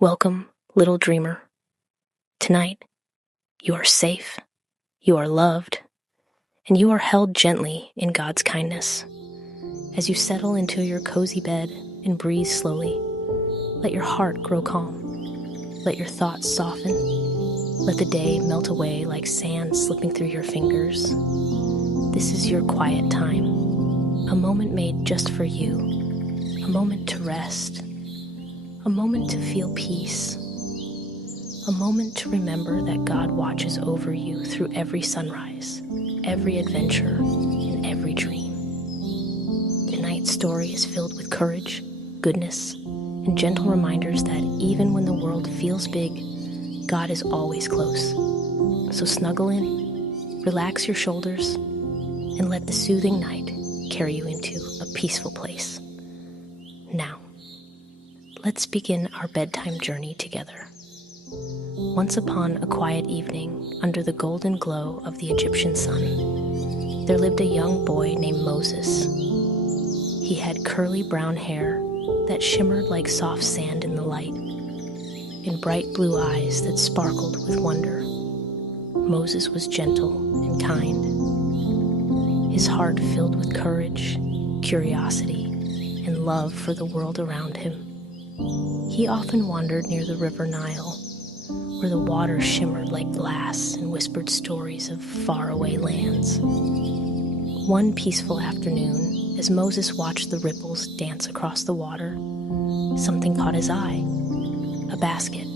Welcome, little dreamer. Tonight, you are safe, you are loved, and you are held gently in God's kindness. As you settle into your cozy bed and breathe slowly, let your heart grow calm. Let your thoughts soften. Let the day melt away like sand slipping through your fingers. This is your quiet time, a moment made just for you, a moment to rest, a moment to feel peace, a moment to remember that God watches over you through every sunrise, every adventure, and every dream. Tonight's story is filled with courage, goodness, and gentle reminders that even when the world feels big, God is always close. So snuggle in, relax your shoulders, and let the soothing night carry you into a peaceful place. Now, let's begin our bedtime journey together. Once upon a quiet evening, under the golden glow of the Egyptian sun, there lived a young boy named Moses. He had curly brown hair that shimmered like soft sand in the light, and bright blue eyes that sparkled with wonder. Moses was gentle and kind, his heart filled with courage, curiosity, and love for the world around him. He often wandered near the river Nile, where the water shimmered like glass and whispered stories of faraway lands. One peaceful afternoon, as Moses watched the ripples dance across the water, something caught his eye: a basket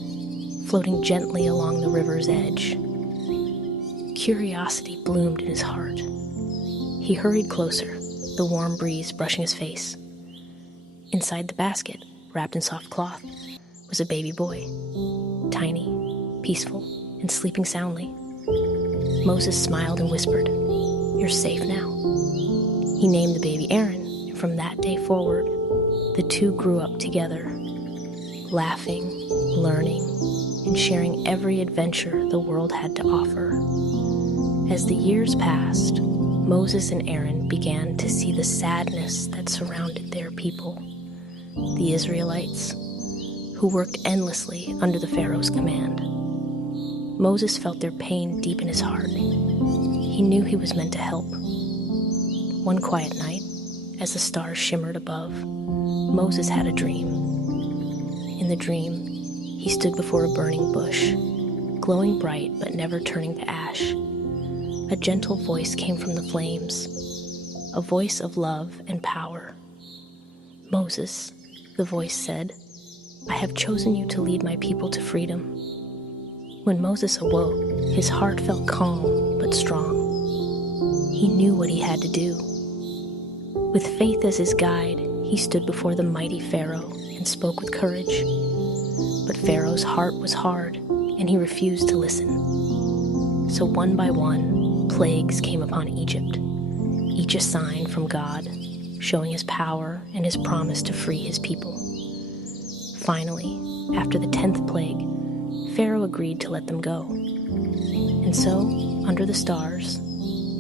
floating gently along the river's edge. Curiosity bloomed in his heart. He hurried closer, the warm breeze brushing his face. Inside the basket, wrapped in soft cloth, was a baby boy, tiny, peaceful, and sleeping soundly. Moses smiled and whispered, "You're safe now." He named the baby Aaron, and from that day forward, the two grew up together, laughing, learning, and sharing every adventure the world had to offer. As the years passed, Moses and Aaron began to see the sadness that surrounded their people, the Israelites, who worked endlessly under the Pharaoh's command. Moses felt their pain deep in his heart. He knew he was meant to help. One quiet night, as the stars shimmered above, Moses had a dream. In the dream, he stood before a burning bush, glowing bright but never turning to ash. A gentle voice came from the flames, a voice of love and power. "Moses," the voice said, "I have chosen you to lead my people to freedom." When Moses awoke, his heart felt calm but strong. He knew what he had to do. With faith as his guide, he stood before the mighty Pharaoh and spoke with courage. But Pharaoh's heart was hard, and he refused to listen. So one by one, plagues came upon Egypt, each a sign from God, showing his power and his promise to free his people. Finally, after the 10th plague, Pharaoh agreed to let them go. And so, under the stars,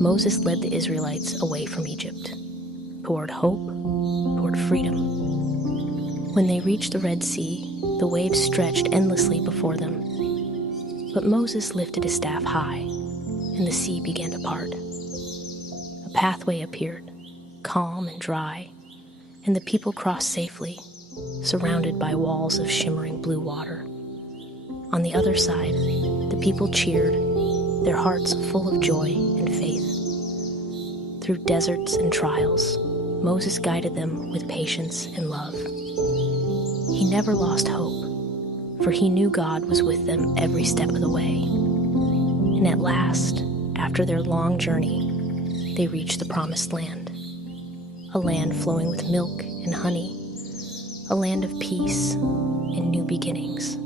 Moses led the Israelites away from Egypt, toward hope, toward freedom. When they reached the Red Sea, the waves stretched endlessly before them. But Moses lifted his staff high, and the sea began to part. A pathway appeared, calm and dry, and the people crossed safely, surrounded by walls of shimmering blue water. On the other side, the people cheered, their hearts full of joy and faith. Through deserts and trials, Moses guided them with patience and love. He never lost hope, for he knew God was with them every step of the way. And at last, after their long journey, they reached the promised land, a land flowing with milk and honey, a land of peace and new beginnings.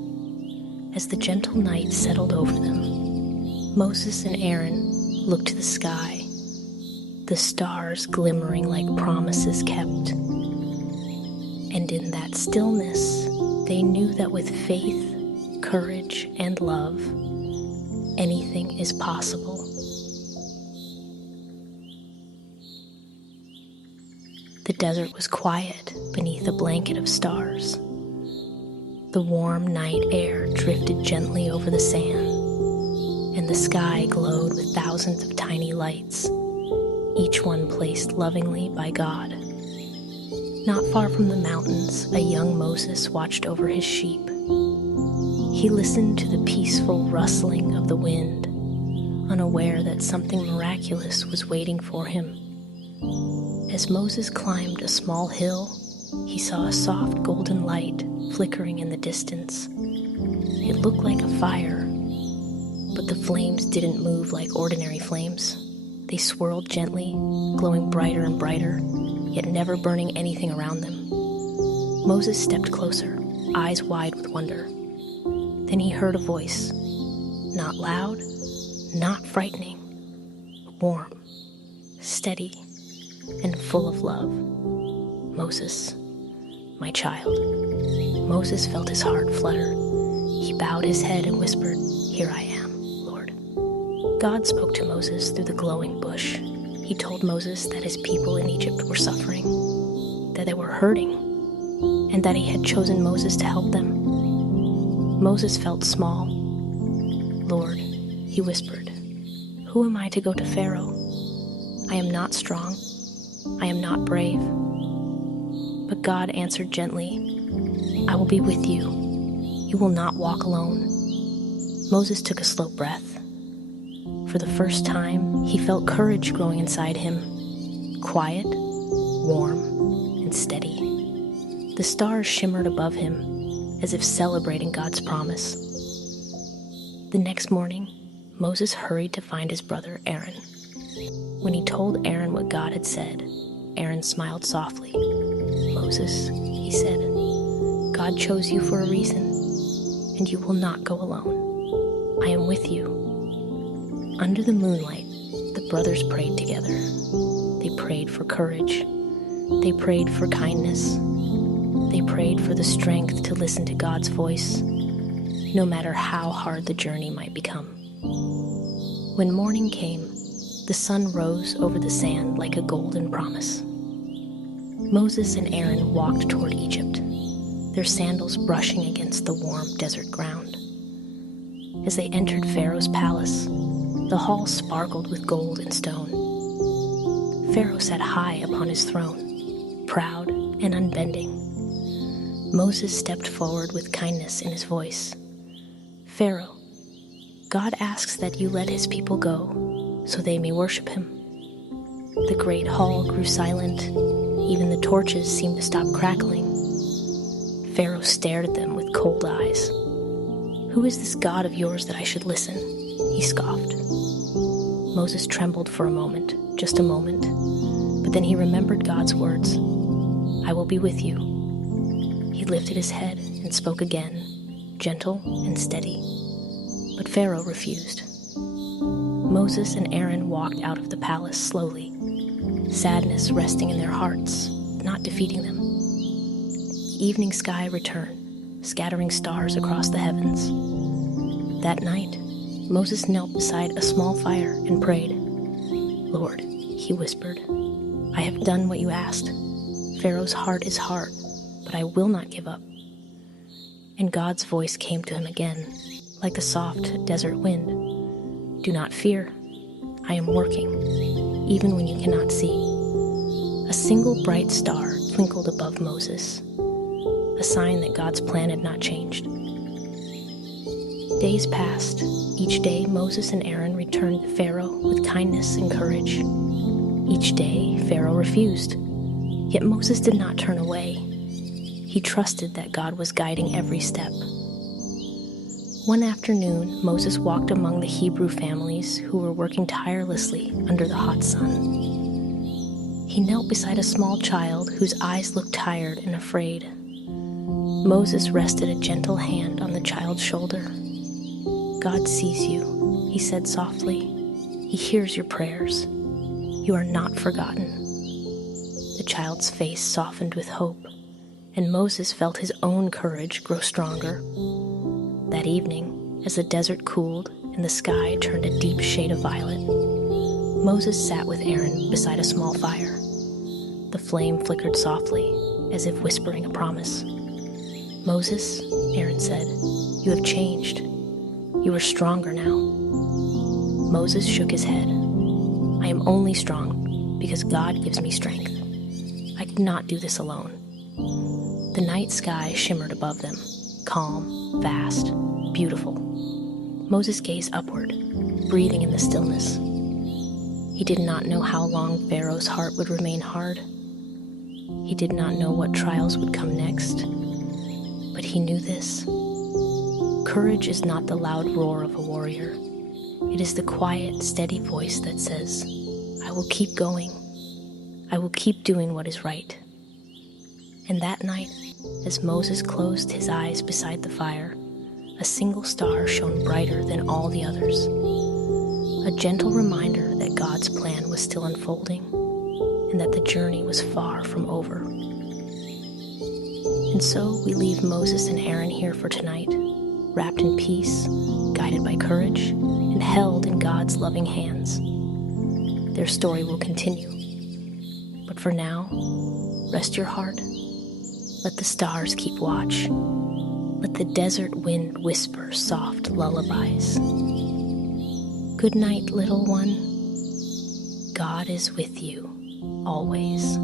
As the gentle night settled over them, Moses and Aaron looked to the sky, the stars glimmering like promises kept. And in that stillness, they knew that with faith, courage, and love, anything is possible. The desert was quiet beneath a blanket of stars. The warm night air drifted gently over the sand, and the sky glowed with thousands of tiny lights, each one placed lovingly by God. Not far from the mountains, a young Moses watched over his sheep. He listened to the peaceful rustling of the wind, unaware that something miraculous was waiting for him. As Moses climbed a small hill, he saw a soft golden light flickering in the distance. It looked like a fire, but the flames didn't move like ordinary flames. They swirled gently, glowing brighter and brighter, yet never burning anything around them. Moses stepped closer, eyes wide with wonder. Then he heard a voice, not loud, not frightening, but warm, steady, and full of love. Moses, my child. Moses felt his heart flutter. He bowed his head and whispered, "Here I am, Lord." God spoke to Moses through the glowing bush. He told Moses that his people in Egypt were suffering, that they were hurting, and that he had chosen Moses to help them. Moses felt small. "Lord," he whispered, "who am I to go to Pharaoh? I am not strong. I am not brave." But God answered gently, "I will be with you. You will not walk alone." Moses took a slow breath. For the first time, he felt courage growing inside him, quiet, warm, and steady. The stars shimmered above him, as if celebrating God's promise. The next morning, Moses hurried to find his brother Aaron. When he told Aaron what God had said, Aaron smiled softly. "Moses," he said, "God chose you for a reason, and you will not go alone. I am with you." Under the moonlight, the brothers prayed together. They prayed for courage. They prayed for kindness. They prayed for the strength to listen to God's voice, no matter how hard the journey might become. When morning came, the sun rose over the sand like a golden promise. Moses and Aaron walked toward Egypt, their sandals brushing against the warm desert ground. As they entered Pharaoh's palace, the hall sparkled with gold and stone. Pharaoh sat high upon his throne, proud and unbending. Moses stepped forward with kindness in his voice. "Pharaoh, God asks that you let his people go, so they may worship him." The great hall grew silent. Even the torches seemed to stop crackling. Pharaoh stared at them with cold eyes. "Who is this God of yours that I should listen?" he scoffed. Moses trembled for a moment, just a moment, but then he remembered God's words, "I will be with you." He lifted his head and spoke again, gentle and steady. But Pharaoh refused. Moses and Aaron walked out of the palace slowly, sadness resting in their hearts, not defeating them. The evening sky returned, scattering stars across the heavens. That night, Moses knelt beside a small fire and prayed. "Lord," he whispered, "I have done what you asked. Pharaoh's heart is hard, but I will not give up." And God's voice came to him again, like the soft desert wind. "Do not fear. I am working, even when you cannot see." A single bright star twinkled above Moses, a sign that God's plan had not changed. Days passed. Each day, Moses and Aaron returned to Pharaoh with kindness and courage. Each day, Pharaoh refused, yet Moses did not turn away. He trusted that God was guiding every step. One afternoon, Moses walked among the Hebrew families who were working tirelessly under the hot sun. He knelt beside a small child whose eyes looked tired and afraid. Moses rested a gentle hand on the child's shoulder. "God sees you," he said softly. "He hears your prayers. You are not forgotten." The child's face softened with hope, and Moses felt his own courage grow stronger. That evening, as the desert cooled and the sky turned a deep shade of violet, Moses sat with Aaron beside a small fire. The flame flickered softly, as if whispering a promise. "Moses," Aaron said, "you have changed. You are stronger now." Moses shook his head. "I am only strong because God gives me strength. I could not do this alone." The night sky shimmered above them, calm, vast, beautiful. Moses gazed upward, breathing in the stillness. He did not know how long Pharaoh's heart would remain hard. He did not know what trials would come next. But he knew this: courage is not the loud roar of a warrior. It is the quiet, steady voice that says, "I will keep going. I will keep doing what is right." And that night, as Moses closed his eyes beside the fire, a single star shone brighter than all the others. A gentle reminder that God's plan was still unfolding and that the journey was far from over. And so we leave Moses and Aaron here for tonight, wrapped in peace, guided by courage, and held in God's loving hands. Their story will continue. But for now, rest your heart. Let the stars keep watch. Let the desert wind whisper soft lullabies. Good night, little one. God is with you, always.